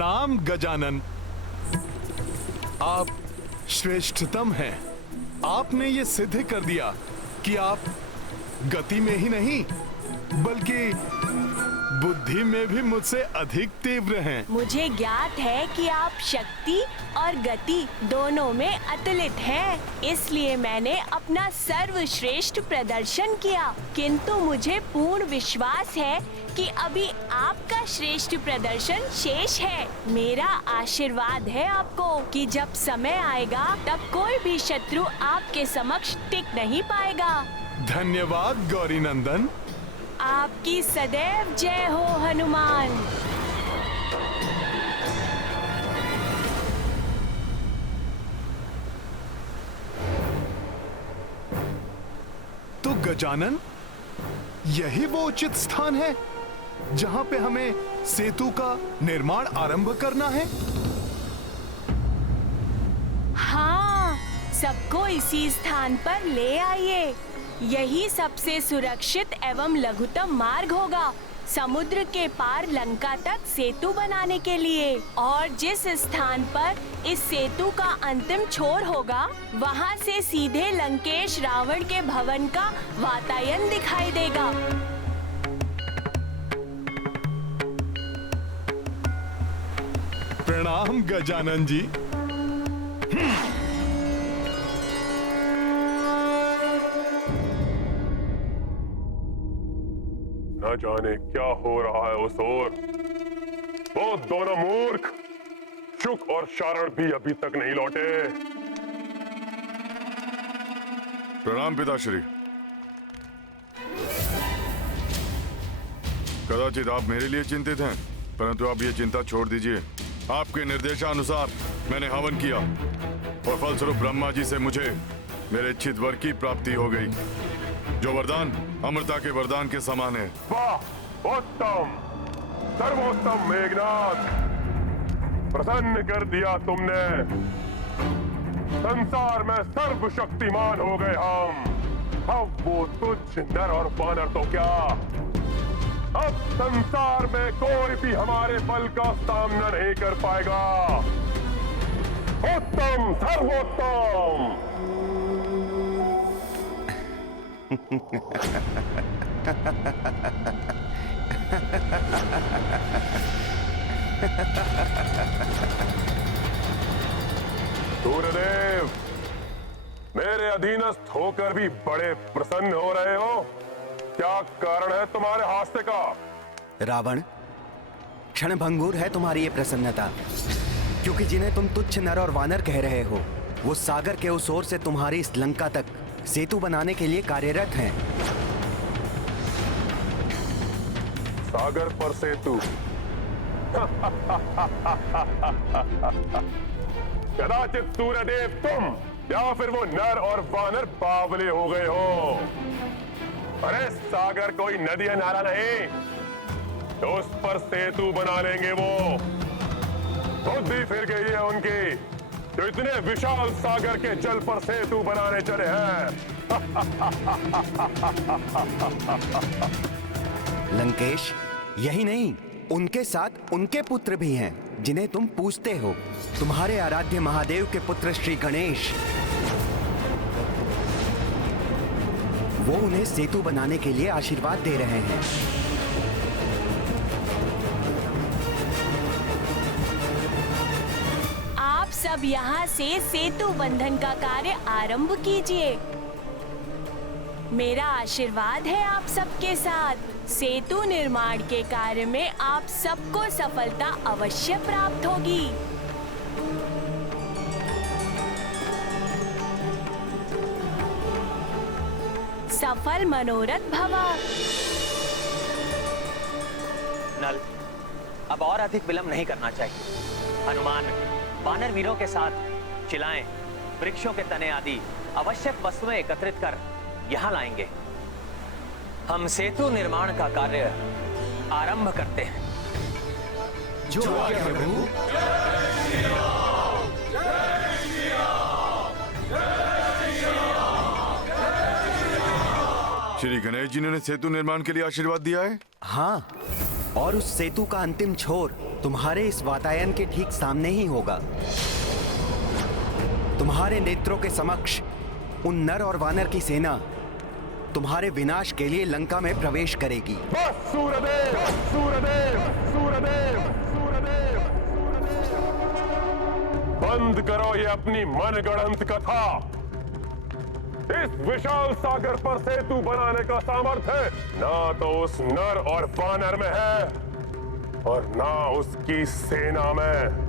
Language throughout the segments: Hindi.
प्रणाम गजानन। आप श्रेष्ठतम हैं। आपने ये सिद्ध कर दिया कि आप गति में ही नहीं बल्कि बुद्धि में भी मुझसे अधिक तीव्र हैं। मुझे ज्ञात है कि आप शक्ति और गति दोनों में अतुलित हैं। इसलिए मैंने अपना सर्वश्रेष्ठ प्रदर्शन किया, किंतु मुझे पूर्ण विश्वास है कि अभी आपका श्रेष्ठ प्रदर्शन शेष है। मेरा आशीर्वाद है आपको कि जब समय आएगा तब कोई भी शत्रु आपके समक्ष टिक नहीं पाएगा। धन्यवाद गौरी नंदन। आपकी सदैव जय हो हनुमान। तो गजानन, यही वो उचित स्थान है जहां पे हमें सेतु का निर्माण आरंभ करना है? हाँ, सबको इसी स्थान पर ले आइए। यही सबसे सुरक्षित एवं लघुतम मार्ग होगा समुद्र के पार लंका तक सेतु बनाने के लिए। और जिस स्थान पर इस सेतु का अंतिम छोर होगा, वहाँ से सीधे लंकेश रावण के भवन का वातायन दिखाई देगा। प्रणाम गजानन जी। न जाने क्या हो रहा है उस ओर। वो दोनों मूर्ख शुक और शारण भी अभी तक नहीं लौटे। प्रणाम पिताश्री। कदाचित आप मेरे लिए चिंतित हैं, परंतु आप ये चिंता छोड़ दीजिए। आपके निर्देशानुसार मैंने हवन किया और फलस्वरूप ब्रह्मा जी से मुझे मेरे इच्छित वर की प्राप्ति हो गई, जो वरदान अमृता के वरदान के समान है। वाह, उत्तम, सर्वोत्तम मेघनाथ, प्रसन्न कर दिया तुमने। संसार में सर्वशक्तिमान हो गए हम। अब वो तुच्छ नर और वानर तो क्या, अब संसार में कोई भी हमारे बल का सामना नहीं कर पाएगा। उत्तम, सर्वोत्तम। सूर्यदेव, मेरे अधीनस्थ होकर भी बड़े प्रसन्न हो रहे हो। क्या कारण है तुम्हारे हास्य का? रावण, क्षणभंगुर है तुम्हारी ये प्रसन्नता, क्योंकि जिन्हें तुम तुच्छ नर और वानर कह रहे हो, वो सागर के उस ओर से तुम्हारी इस लंका तक सेतु बनाने के लिए कार्यरत हैं। सागर पर सेतु? कदाचित सूर्यदेव तुम या फिर वो नर और वानर बावले हो गए हो। अरे सागर कोई नदी या नाला नहीं, तो उस पर सेतु बना लेंगे वो। बुद्धि फिर गई है उनकी, जो इतने विशाल सागर के जल पर सेतु बनाने चले हैं। लंकेश, यही नहीं, उनके साथ उनके पुत्र भी हैं, जिन्हें तुम पूजते हो। तुम्हारे आराध्य महादेव के पुत्र श्री गणेश, वो उन्हें सेतु बनाने के लिए आशीर्वाद दे रहे हैं। आप सब यहाँ से सेतु बंधन का कार्य आरंभ कीजिए। मेरा आशीर्वाद है आप सबके साथ। सेतु निर्माण के कार्य में आप सबको सफलता अवश्य प्राप्त होगी। सफल मनोरथ भवा। नल, अब और अधिक विलंब नहीं करना चाहिए। हनुमान वानर वीरों के साथ शिलाएं, वृक्षों के तने आदि आवश्यक वस्तुएं एकत्रित कर यहाँ लाएंगे। हम सेतु निर्माण का कार्य आरंभ करते हैं। जो आज्ञा है प्रभु। श्री गणेश जी ने सेतु निर्माण के लिए आशीर्वाद दिया है। हाँ, और उस सेतु का अंतिम छोर तुम्हारे इस वातायन के ठीक सामने ही होगा। तुम्हारे नेत्रों के समक्ष उन नर और वानर की सेना तुम्हारे विनाश के लिए लंका में प्रवेश करेगी। बस सूर्यदेव, सूर्यदेव, सूर्यदेव, सूर्यदेव। बंद करो ये अपनी मनगढ़ंत कथा। इस विशाल सागर पर सेतु बनाने का सामर्थ्य ना तो उस नर और वानर में है और ना उसकी सेना में।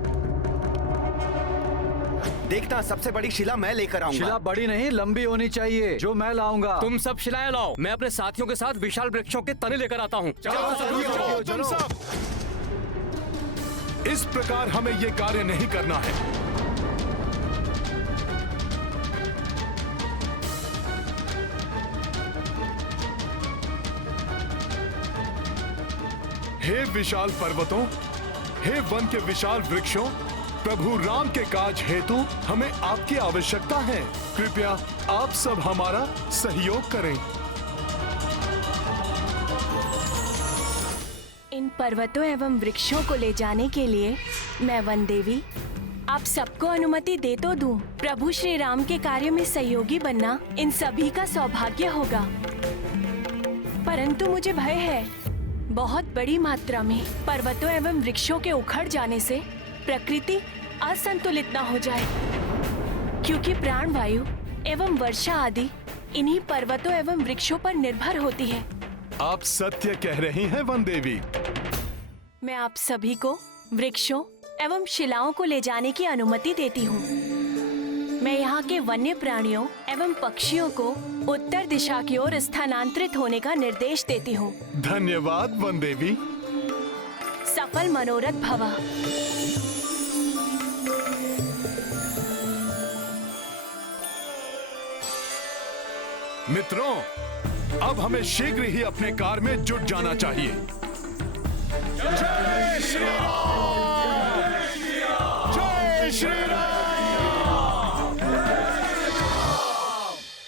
देखना, सबसे बड़ी शिला मैं लेकर आऊंगा। शिला बड़ी नहीं, लंबी होनी चाहिए, जो मैं लाऊंगा। तुम सब शिलाएं लाओ, मैं अपने साथियों के साथ विशाल वृक्षों के तने लेकर आता हूँ। चलो तुम सब। इस प्रकार हमें ये कार्य नहीं करना है। हे विशाल पर्वतों, हे वन के विशाल वृक्षों, प्रभु राम के काज हेतु हमें आपकी आवश्यकता है। कृपया आप सब हमारा सहयोग करें। इन पर्वतों एवं वृक्षों को ले जाने के लिए मैं वन देवी आप सबको अनुमति दे तो दूं। प्रभु श्री राम के कार्य में सहयोगी बनना इन सभी का सौभाग्य होगा, परंतु मुझे भय है बहुत बड़ी मात्रा में पर्वतों एवं वृक्षों के उखड़ जाने से प्रकृति असंतुलित न हो जाए, क्योंकि प्राणवायु एवं वर्षा आदि इन्हीं पर्वतों एवं वृक्षों पर निर्भर होती है। आप सत्य कह रही हैं वन देवी। मैं आप सभी को वृक्षों एवं शिलाओं को ले जाने की अनुमति देती हूँ। मैं यहाँ के वन्य प्राणियों एवं पक्षियों को उत्तर दिशा की ओर स्थानांतरित होने का निर्देश देती हूँ। धन्यवाद वन देवी। सफल मनोरथ भवा। मित्रों, अब हमें शीघ्र ही अपने कार्य में जुट जाना चाहिए। जय श्री राम! जय श्री राम!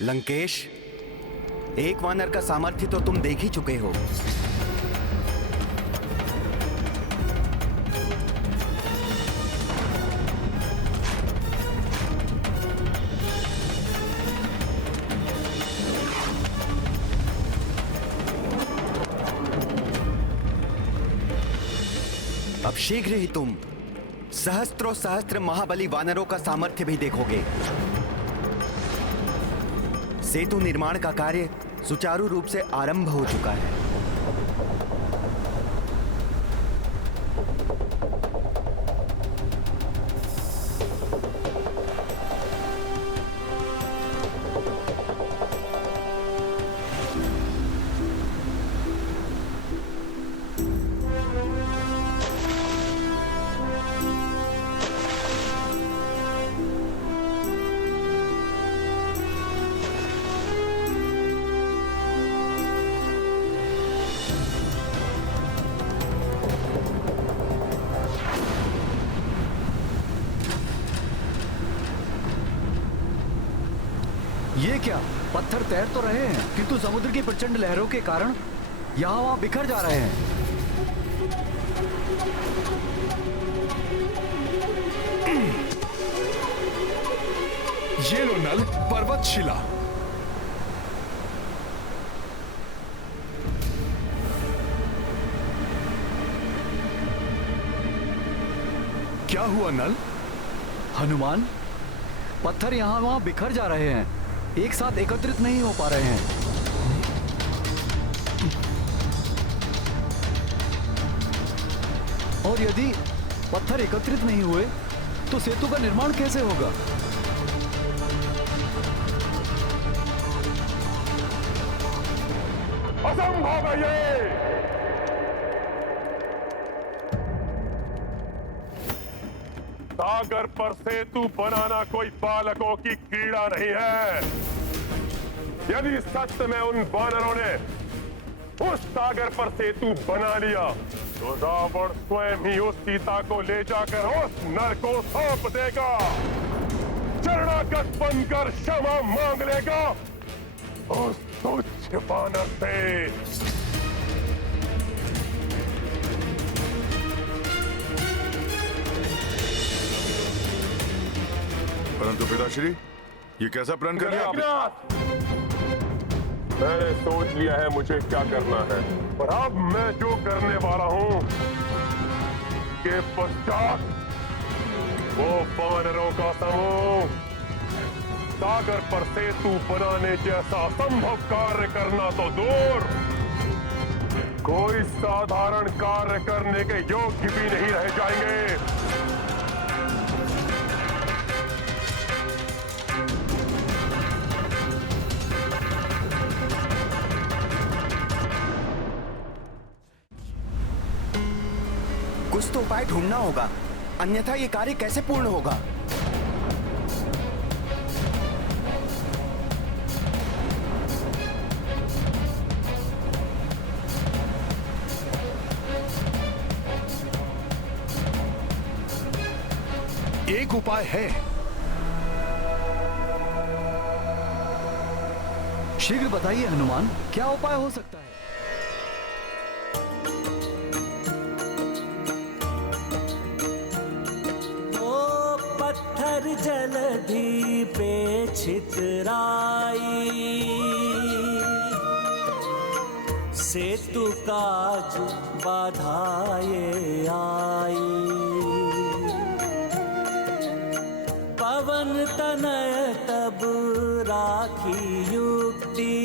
लंकेश, एक वानर का सामर्थ्य तो तुम देख ही चुके हो। अब शीघ्र ही तुम सहस्त्रों सहस्त्र महाबली वानरों का सामर्थ्य भी देखोगे। सेतु निर्माण का कार्य सुचारू रूप से आरंभ हो चुका है। ये क्या, पत्थर तैर तो रहे हैं किंतु समुद्र की प्रचंड लहरों के कारण यहाँ वहाँ बिखर जा रहे हैं। ये लो नल, पर्वत शिला। क्या हुआ नल? हनुमान, पत्थर यहाँ वहाँ बिखर जा रहे हैं, एक साथ एकत्रित नहीं हो पा रहे हैं। और यदि पत्थर एकत्रित नहीं हुए तो सेतु का निर्माण कैसे होगा? असंभव है ये। सागर पर सेतु बनाना कोई बालकों की क्रीड़ा नहीं है। यदि सच में उन वानरों ने उस सागर पर सेतु बना लिया तो रावण स्वयं ही उस सीता को ले जाकर उस नर को सौंप देगा, शरणागत बनकर क्षमा मांग लेगा उस तुच्छ वानर से। परंतु पिताश्री, ये कैसा प्रण कर लिया आपने? मैंने सोच लिया है मुझे क्या करना है, और अब मैं जो करने वाला हूं के पश्चात वो वानरों का समूह सागर पर सेतु बनाने जैसा असंभव कार्य करना तो दूर, कोई साधारण कार्य करने के योग्य भी नहीं रह जाएंगे। कुछ तो उपाय ढूंढना होगा, अन्यथा ये कार्य कैसे पूर्ण होगा? एक उपाय है। शीघ्र बताइए हनुमान, क्या उपाय हो सकता है? पत्थर जलधि पे छितराई, सेतु काज बाधाए आई, पवन तनय तब राखी युक्ति,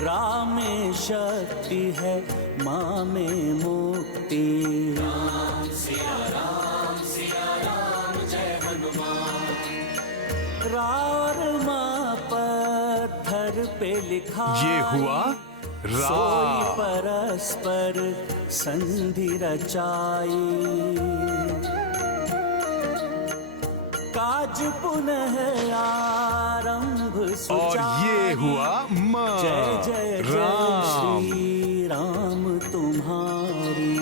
राम में शक्ति है माँ में मुक्ति। राम पत्थर पे लिखा, ये हुआ सोई रा। परस्पर संधि रचाई, काज पुनः आरंभ और सुचाई। ये हुआ म। जय जय जय राम। श्री राम तुम्हारी।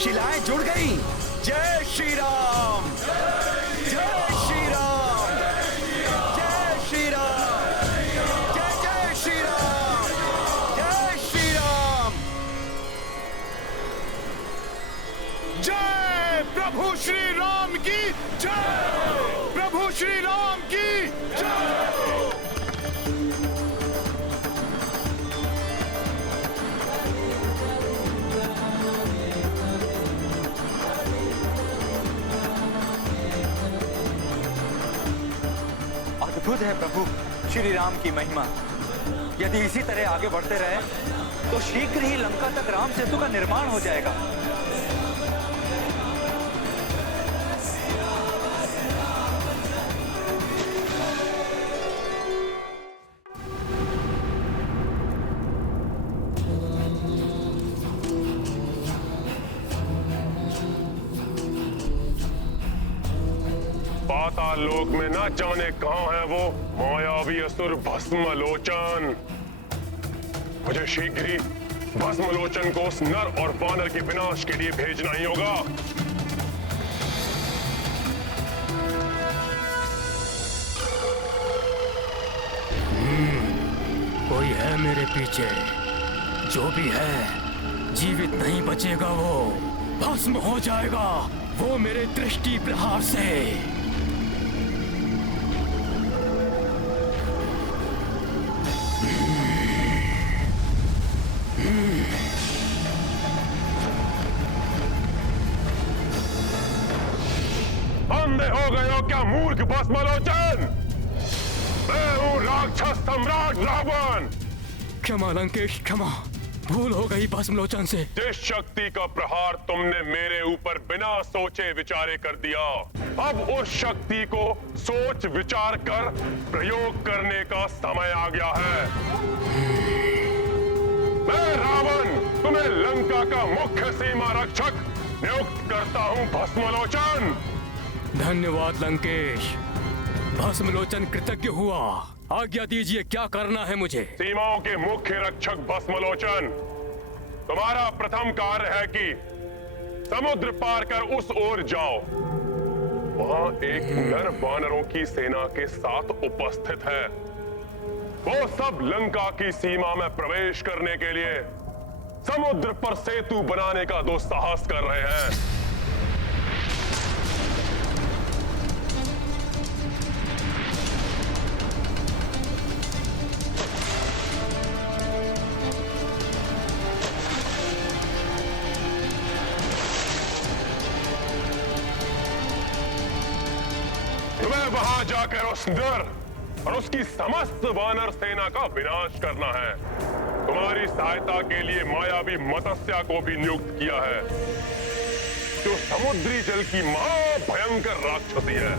शिलाएं जुड़ गई। जय श्री राम, जय श्री राम, जय श्री राम, जय जय श्री राम, जय श्री राम। जय प्रभु श्री राम की जय, प्रभु श्री राम की जय। अद्भुत है प्रभु श्री राम की महिमा। यदि इसी तरह आगे बढ़ते रहे तो शीघ्र ही लंका तक राम सेतु का निर्माण हो जाएगा। पाताल लोक में ना जाने कहां है वो मायावी असुर भस्मलोचन। मुझे शीघ्र ही भस्मलोचन को उस नर और वानर के विनाश के लिए भेजना ही होगा। कोई है मेरे पीछे, जो भी है जीवित नहीं बचेगा, वो भस्म हो जाएगा, वो मेरे दृष्टि प्रहार से। अंधे हो गए हो क्या मूर्ख भस्मलोचन? मैं हूं राक्षस सम्राट रावण। क्षमा लंकेश, क्षमा, भूल हो गई भस्मलोचन से। जिस शक्ति का प्रहार तुमने मेरे ऊपर बिना सोचे विचारे कर दिया, अब उस शक्ति को सोच विचार कर प्रयोग करने का समय आ गया है। मैं रावण तुम्हें लंका का मुख्य सीमा रक्षक नियुक्त करता हूँ भस्मलोचन। धन्यवाद लंकेश। भस्मलोचन कृतज्ञ हुआ। आज्ञा दीजिए, क्या करना है मुझे? सीमाओं के मुख्य रक्षक भस्मलोचन, तुम्हारा प्रथम कार्य है कि समुद्र पार कर उस ओर जाओ। वहां एक नर वानरों की सेना के साथ उपस्थित है। वो सब लंका की सीमा में प्रवेश करने के लिए समुद्र पर सेतु बनाने का दुस्साहस कर रहे हैं। तुम्हें वहां जाकर उस नर और उसकी समस्त वानर सेना का विनाश करना है। तुम्हारी सहायता के लिए मायावी मत्स्या को भी नियुक्त किया है, जो समुद्री जल की महाभयंकर राक्षसी है।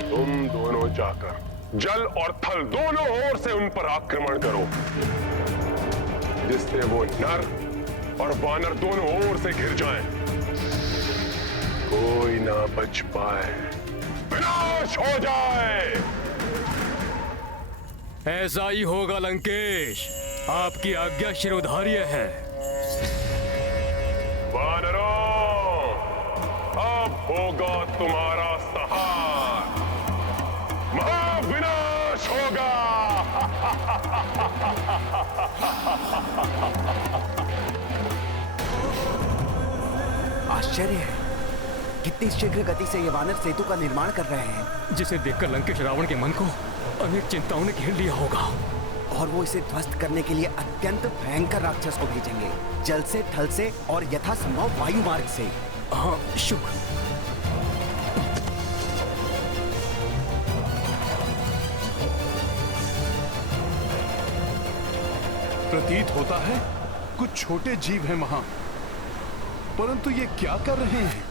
तुम दोनों जाकर जल और थल दोनों ओर से उन पर आक्रमण करो, जिससे वो नर और वानर दोनों ओर से घिर जाएं। कोई ना बच पाए, विनाश हो जाए। ऐसा ही होगा लंकेश। आपकी आज्ञा शिरोधार्य है। वानरों, अब होगा तुम्हारा सहार। महाविनाश होगा। आश्चर्य है, कितनी शीघ्र गति से ये वानर सेतु का निर्माण कर रहे हैं। जिसे देखकर लंकेश रावण के मन को अनेक चिंताओं ने घेर लिया होगा। और वो इसे ध्वस्त करने के लिए अत्यंत भयंकर राक्षस को भेजेंगे, जल से, थल से और यथासंभव वायु मार्ग से। हाँ, शुभ। प्रतीत होता है कुछ छोटे जीव हैं वहां, परंतु ये क्या कर रहे हैं?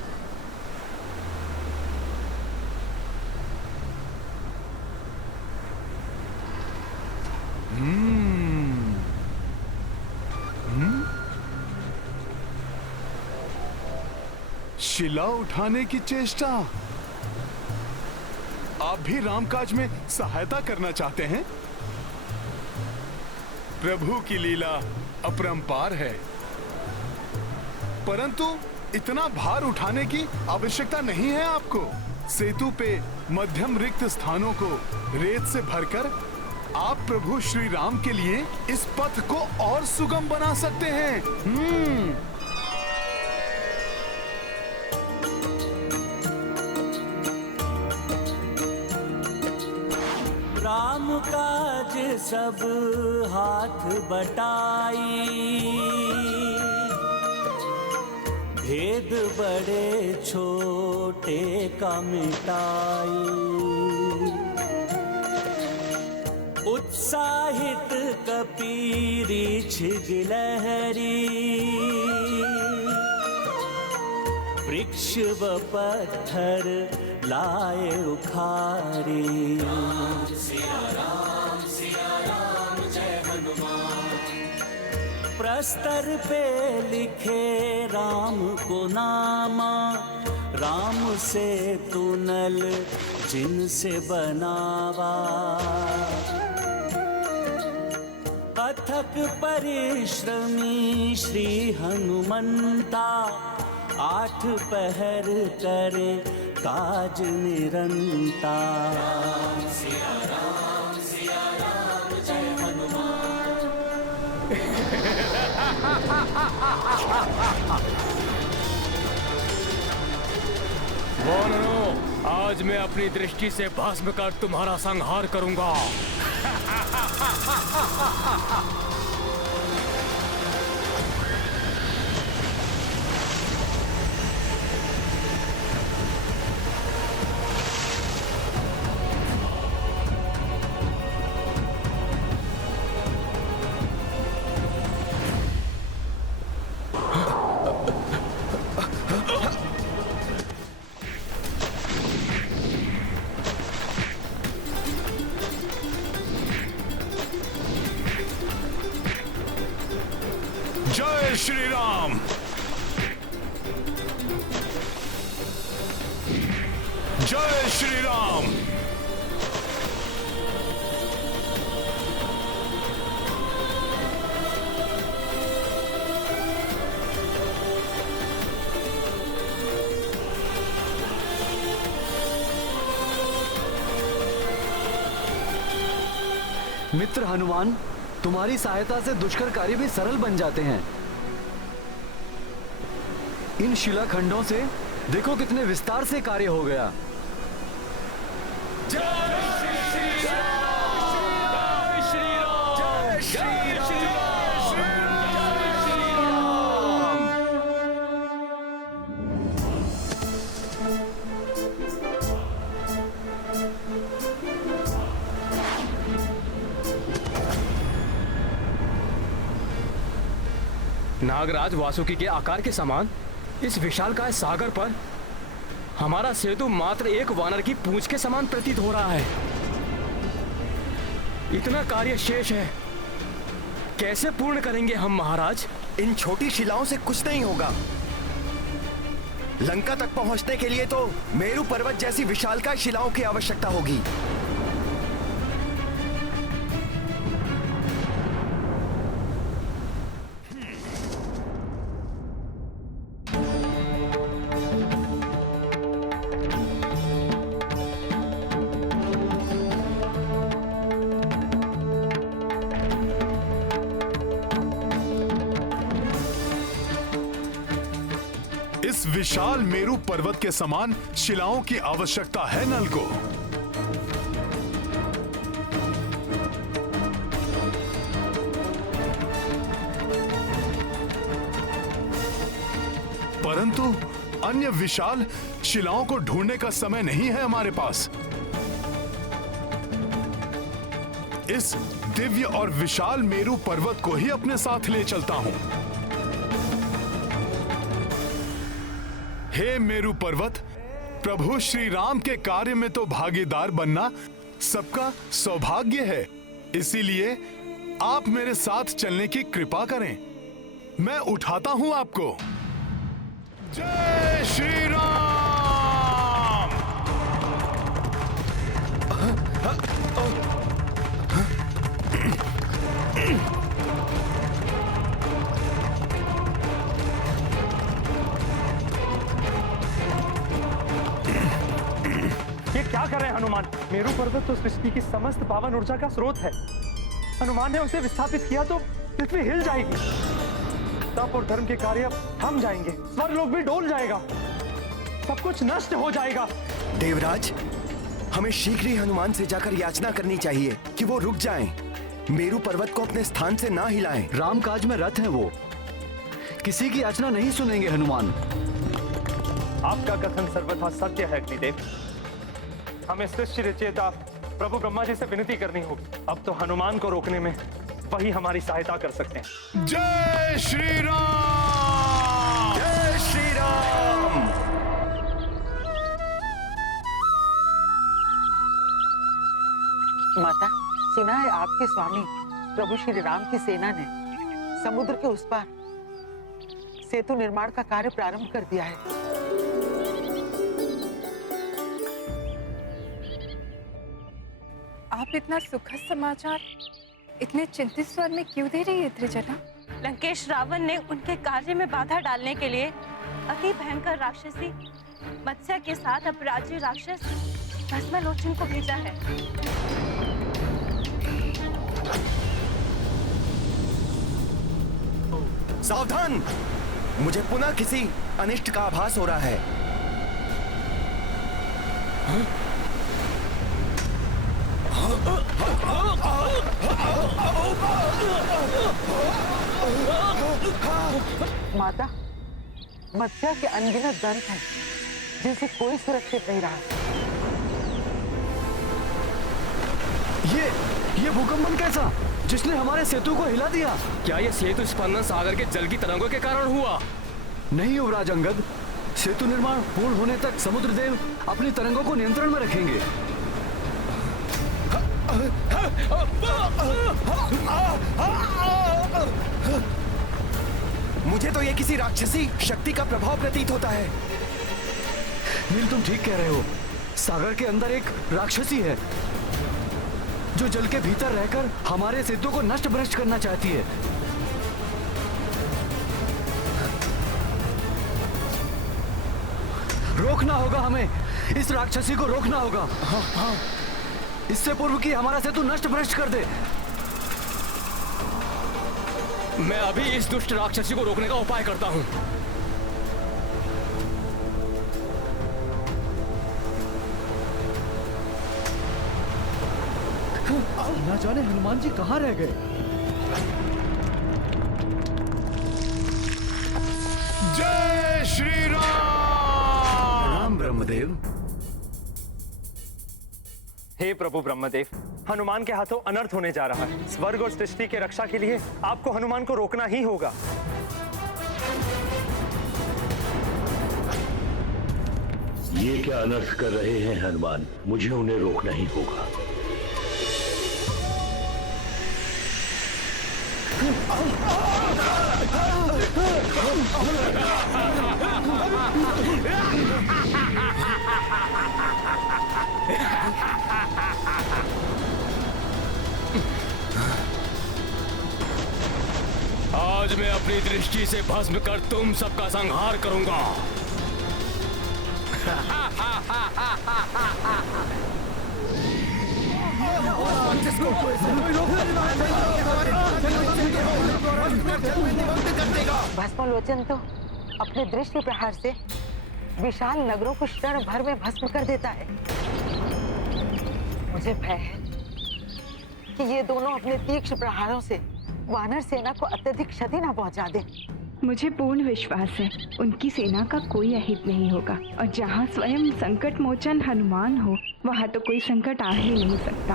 शिला उठाने की चेष्टा। आप भी रामकाज में सहायता करना चाहते हैं? प्रभु की लीला अपरंपार है, परंतु इतना भार उठाने की आवश्यकता नहीं है आपको। सेतु पे मध्यम रिक्त स्थानों को रेत से भरकर आप प्रभु श्री राम के लिए इस पथ को और सुगम बना सकते हैं। राम काज सब हाथ बटाई, भेद बड़े छोटे का मिटाई। उत्साहित कपीरी गिलहरी, वृक्ष व पत्थर लाए उखारी। प्रस्तर पे लिखे राम को नामा, राम से तुनल जिनसे बनावा। अथक परिश्रमी श्री हनुमंता, 8 पहर करे काज निरंता। सिया राम जय हनुमान। वानरों, आज मैं अपनी दृष्टि से भस्म कर तुम्हारा संहार करूंगा। श्री राम। जय श्री राम। मित्र हनुमान, तुम्हारी सहायता से दुष्कर कार्य भी सरल बन जाते हैं। इन शिलाखंडों से देखो कितने विस्तार से कार्य हो गया। नागराज वासुकी के आकार के समान इस विशालकाय सागर पर हमारा सेतु मात्र एक वानर की पूंछ के समान प्रतीत हो रहा है। इतना कार्य शेष है, कैसे पूर्ण करेंगे हम महाराज? इन छोटी शिलाओं से कुछ नहीं होगा। लंका तक पहुंचने के लिए तो मेरू पर्वत जैसी विशालकाय शिलाओं की आवश्यकता होगी। इस विशाल मेरू पर्वत के समान शिलाओं की आवश्यकता है नल को। परंतु अन्य विशाल शिलाओं को ढूंढने का समय नहीं है हमारे पास। इस दिव्य और विशाल मेरू पर्वत को ही अपने साथ ले चलता हूं। हे मेरू पर्वत, प्रभु श्री राम के कार्य में तो भागीदार बनना सबका सौभाग्य है। इसीलिए आप मेरे साथ चलने की कृपा करें। मैं उठाता हूं आपको। जय श्री राम। क्या कर रहे हैं हनुमान? मेरू पर्वत तो सृष्टि की समस्त पावन ऊर्जा का स्रोत है। हनुमान ने उसे विस्थापित किया तो पृथ्वी हिल जाएगी, तप और धर्म के कार्य थम जाएंगे, स्वर्गलोक भी डोल जाएगा, सब कुछ नष्ट हो जाएगा। देवराज, हमें शीघ्र ही हनुमान से जाकर याचना करनी चाहिए कि वो रुक जाएं, मेरू पर्वत को अपने स्थान से ना हिलाएं। राम काज में रत हैं वो, किसी की याचना नहीं सुनेंगे हनुमान। आपका कथन सर्वथा सत्य है अग्निदेव। हमें सृष्टि रचयिता प्रभु ब्रह्मा जी से विनती करनी होगी। अब तो हनुमान को रोकने में वही हमारी सहायता कर सकते हैं। जय श्री राम। जय श्री राम। माता, सुना है आपके स्वामी प्रभु श्री राम की सेना ने समुद्र के उस पार सेतु निर्माण का कार्य प्रारंभ कर दिया है। आप इतना सुखद समाचार इतने चिंतित स्वर में क्यों दे रही है त्रिजटा? लंकेश रावण ने उनके कार्य में बाधा डालने के लिए अति भयंकर राक्षसी मत्स्य के साथ अपराधी राक्षस भस्मलोचन को भेजा है। सावधान! मुझे पुनः किसी अनिष्ट का आभास हो रहा है। माता, मत्स्य के अनगिनत दंत हैं जिनसे कोई सुरक्षित नहीं रहा। ये भूकंपन कैसा, जिसने हमारे सेतु को हिला दिया? क्या ये सेतु स्पंदन सागर के जल की तरंगों के कारण हुआ? नहीं युवराज अंगद, सेतु निर्माण पूर्ण होने तक समुद्र देव अपनी तरंगों को नियंत्रण में रखेंगे। मुझे तो ये किसी राक्षसी शक्ति का प्रभाव प्रतीत होता है। नील, तुम ठीक कह रहे हो। सागर के अंदर एक राक्षसी है जो जल के भीतर रहकर हमारे सेतु को नष्ट भ्रष्ट करना चाहती है। रोकना होगा हमें, इस राक्षसी को रोकना होगा। हाँ। इससे पूर्व कि हमारा सेतु नष्ट भ्रष्ट कर दे। मैं अभी इस दुष्ट राक्षसी को रोकने का उपाय करता हूँ। ना जाने हनुमान जी कहाँ रह गए। जय श्री राम। ब्रह्मदेव। हे प्रभु ब्रह्मदेव, हनुमान के हाथों अनर्थ होने जा रहा है। स्वर्ग और सृष्टि के रक्षा के लिए आपको हनुमान को रोकना ही होगा। ये क्या अनर्थ कर रहे हैं हनुमान? मुझे उन्हें रोकना ही होगा। आज मैं अपनी दृष्टि से भस्म कर तुम सबका संहार करूंगा। भस्मलोचन तो अपने दृष्टि प्रहार से विशाल नगरों को क्षण भर में भस्म कर देता है। मुझे भय है कि ये दोनों अपने तीक्ष्ण प्रहारों से वानर सेना को अत्यधिक क्षति न पहुंचा दे। मुझे पूर्ण विश्वास है उनकी सेना का कोई अहित नहीं होगा, और जहाँ स्वयं संकट मोचन हनुमान हो वहाँ तो कोई संकट आ ही नहीं सकता।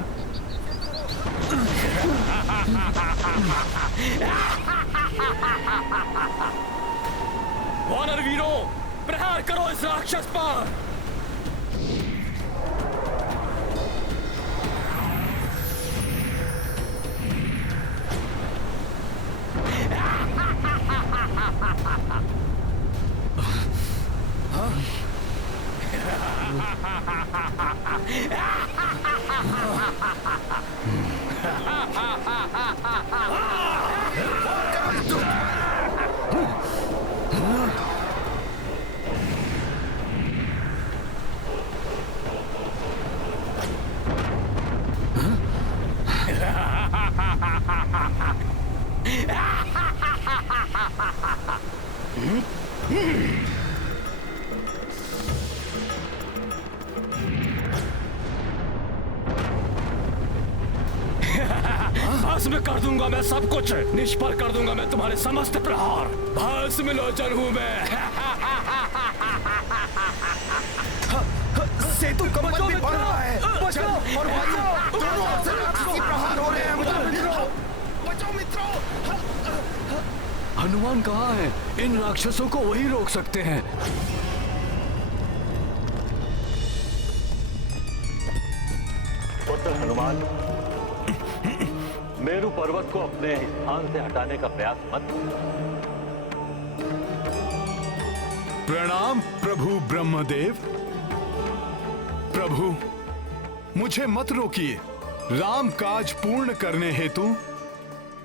वानर वीरों, प्रहार करो इस राक्षस पर। भस्म कर दूंगा मैं सब कुछ, निष्फल कर दूंगा मैं तुम्हारे समस्त प्रहार। भस्म लोचन हूं मैं। सेतु कंपन भी बढ़ रहा है। जल और वायु दोनों ओर से राक्षसी प्रहार हो रहे हैं। बचाओ मित्रों। हनुमान कहाँ है? इन राक्षसों को वही रोक सकते हैं। पुत्र हनुमान, मेरू पर्वत को अपने स्थान से हटाने का प्रयास मत करो। प्रणाम प्रभु ब्रह्मदेव। प्रभु, मुझे मत रोकिए। राम काज पूर्ण करने हेतु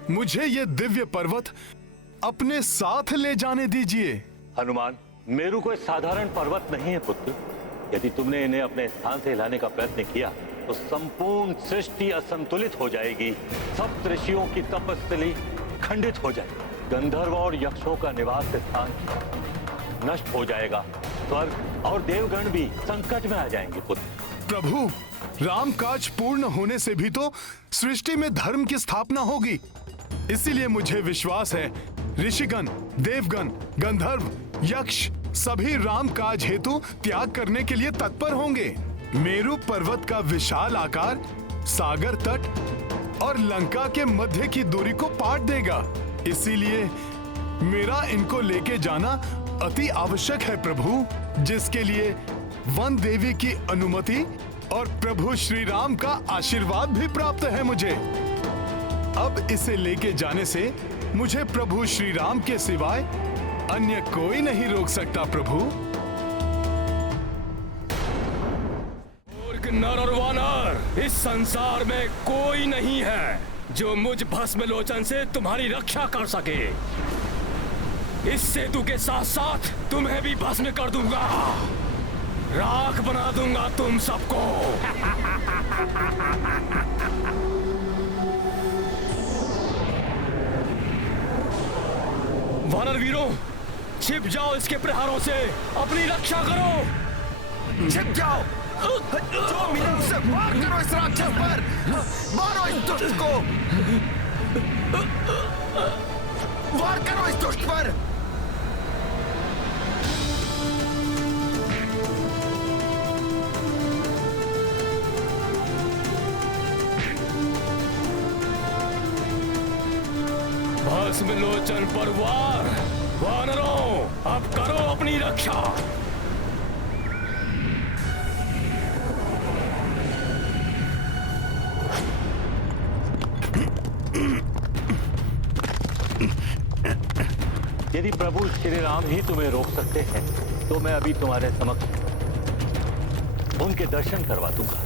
मुझे ये दिव्य पर्वत अपने साथ ले जाने दीजिए। हनुमान, मेरू कोई साधारण पर्वत नहीं है पुत्र। यदि तुमने इन्हें अपने स्थान से हिलाने का प्रयत्न किया तो संपूर्ण सृष्टि असंतुलित हो जाएगी। सब ऋषियों की तपस्थली खंडित हो जाएगी। गंधर्व और यक्षों का निवास स्थान नष्ट हो जाएगा। स्वर्ग और देवगण भी संकट में आ जाएंगे पुत्र। प्रभु, राम काज पूर्ण होने से भी तो सृष्टि में धर्म की स्थापना होगी। इसीलिए मुझे विश्वास है ऋषिगण, देवगण, गंधर्व, यक्ष सभी राम काज हेतु त्याग करने के लिए तत्पर होंगे। मेरू पर्वत का विशाल आकार सागर तट और लंका के मध्य की दूरी को पाट देगा। इसीलिए मेरा इनको लेके जाना अति आवश्यक है प्रभु, जिसके लिए वन देवी की अनुमति और प्रभु श्री राम का आशीर्वाद भी प्राप्त है मुझे। अब इसे लेके जाने से मुझे प्रभु श्री राम के सिवाय अन्य कोई नहीं रोक सकता प्रभु। मूर्ख नर और वानर, इस संसार में कोई नहीं है जो मुझ भस्म लोचन से तुम्हारी रक्षा कर सके। इस सेतु के साथ साथ तुम्हें भी भस्म कर दूंगा, राख बना दूंगा तुम सबको। वानर वीरों, छिप जाओ इसके प्रहारों से, अपनी रक्षा करो। छिप जाओ, जो मिले उसे वार करो इस राक्षस पर, मारो इस दुष्ट को, वार करो इस दुष्ट पर। भस्म लोचन पर वार। वानरों, अब करो अपनी रक्षा। यदि प्रभु श्री राम ही तुम्हें रोक सकते हैं तो मैं अभी तुम्हारे समक्ष उनके दर्शन करवा दूंगा।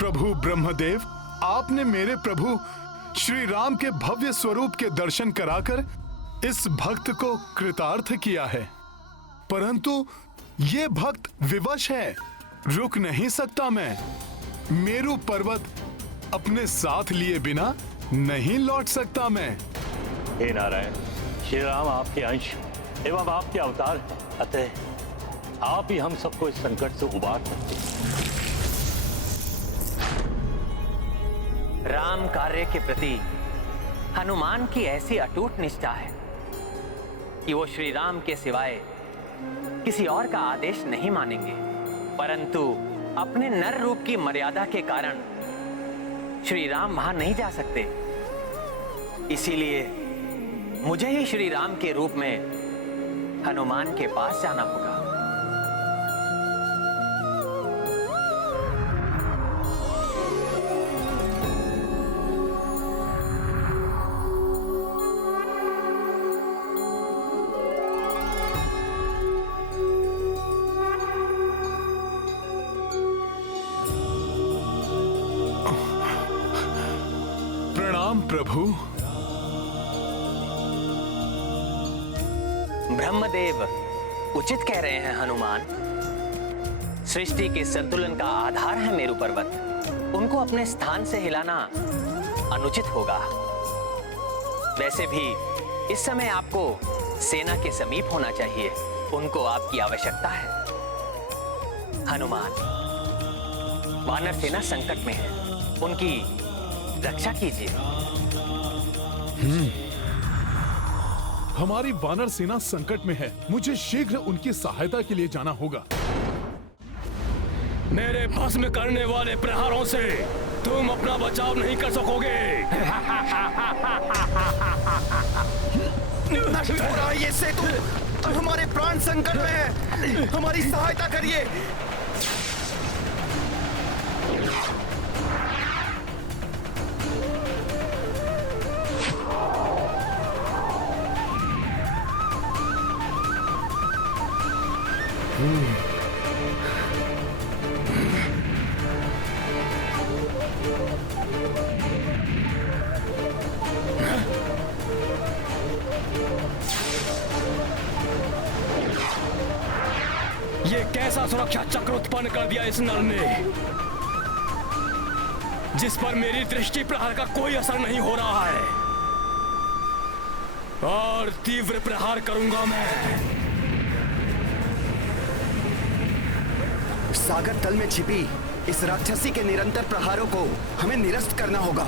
प्रभु ब्रह्मदेव, आपने मेरे प्रभु श्री राम के भव्य स्वरूप के दर्शन कराकर इस भक्त को कृतार्थ किया है, परंतु ये भक्त विवश है, रुक नहीं सकता मैं। मेरू पर्वत अपने साथ लिए बिना नहीं लौट सकता मैं। हे नारायण, श्री राम आपके अंश एवं आपके अवतार हैं, अतः आप ही हम सबको इस संकट से उबार सकते हैं। राम कार्य के प्रति हनुमान की ऐसी अटूट निष्ठा है कि वो श्री राम के सिवाय किसी और का आदेश नहीं मानेंगे, परंतु अपने नर रूप की मर्यादा के कारण श्री राम वहां नहीं जा सकते। इसीलिए मुझे ही श्री राम के रूप में हनुमान के पास जाना होगा। प्रभु। ब्रह्मदेव उचित कह रहे हैं हनुमान। सृष्टि के संतुलन का आधार है मेरू पर्वत, उनको अपने स्थान से हिलाना अनुचित होगा। वैसे भी इस समय आपको सेना के समीप होना चाहिए, उनको आपकी आवश्यकता है। हनुमान, वानर सेना संकट में है, उनकी रक्षा कीजिए। हमारी वानर सेना संकट में है, मुझे शीघ्र उनकी सहायता के लिए जाना होगा। मेरे भस्म करने वाले प्रहारों से तुम अपना बचाव नहीं कर सकोगे। नष्ट हो रहा है ये सेतु, हमारे प्राण संकट में है, हमारी सहायता करिए। सुरक्षा चक्र उत्पन्न कर दिया इस नर ने, जिस पर मेरी दृष्टि प्रहार का कोई असर नहीं हो रहा है। और तीव्र प्रहार करूंगा मैं। सागर तल में छिपी इस राक्षसी के निरंतर प्रहारों को हमें निरस्त करना होगा।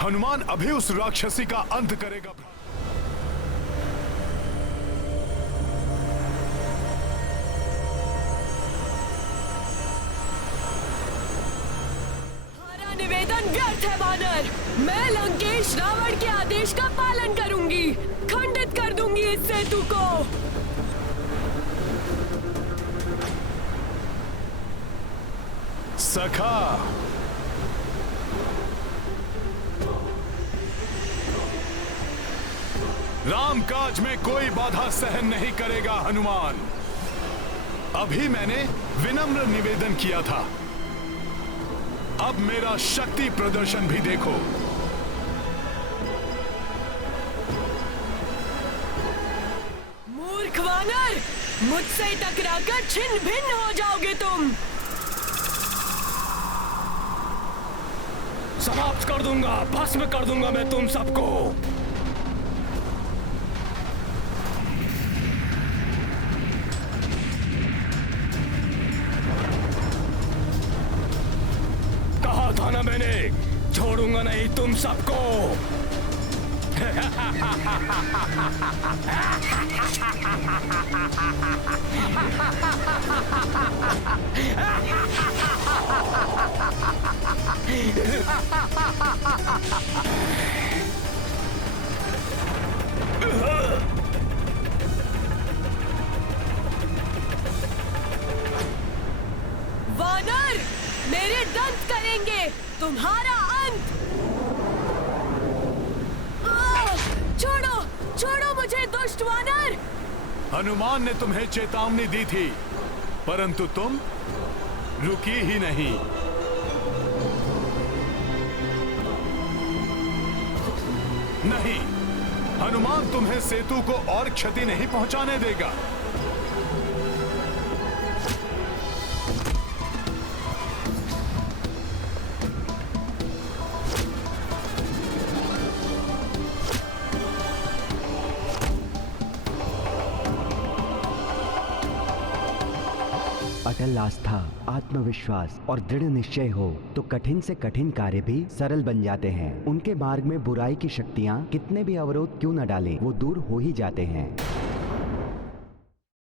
हनुमान अभी उस राक्षसी का अंत करेगा। हमारा निवेदन व्यर्थ है वानर। मैं लंकेश रावण के आदेश का पालन करूंगी, खंडित कर दूंगी इस सेतु को। सखा, रामकाज में कोई बाधा सहन नहीं करेगा हनुमान। अभी मैंने विनम्र निवेदन किया था, अब मेरा शक्ति प्रदर्शन भी देखो। मूर्ख वानर, मुझसे टकराकर छिन्न भिन्न हो जाओगे तुम। समाप्त कर दूंगा, भस्म कर दूंगा मैं तुम सबको। कहा था ना मैंने, छोड़ूंगा नहीं तुम सबको। वानर, मेरे दंत करेंगे तुम्हारा अंत। छोड़ो, छोड़ो मुझे दुष्ट वानर। हनुमान ने तुम्हें चेतावनी दी थी, परंतु तुम रुकी ही नहीं। नहीं, हनुमान तुम्हें सेतु को और क्षति नहीं पहुंचाने देगा। अटल आस्था, आत्मविश्वास और दृढ़ निश्चय हो तो कठिन से कठिन कार्य भी सरल बन जाते हैं। उनके मार्ग में बुराई की शक्तियाँ कितने भी अवरोध क्यों न डालें, वो दूर हो ही जाते हैं।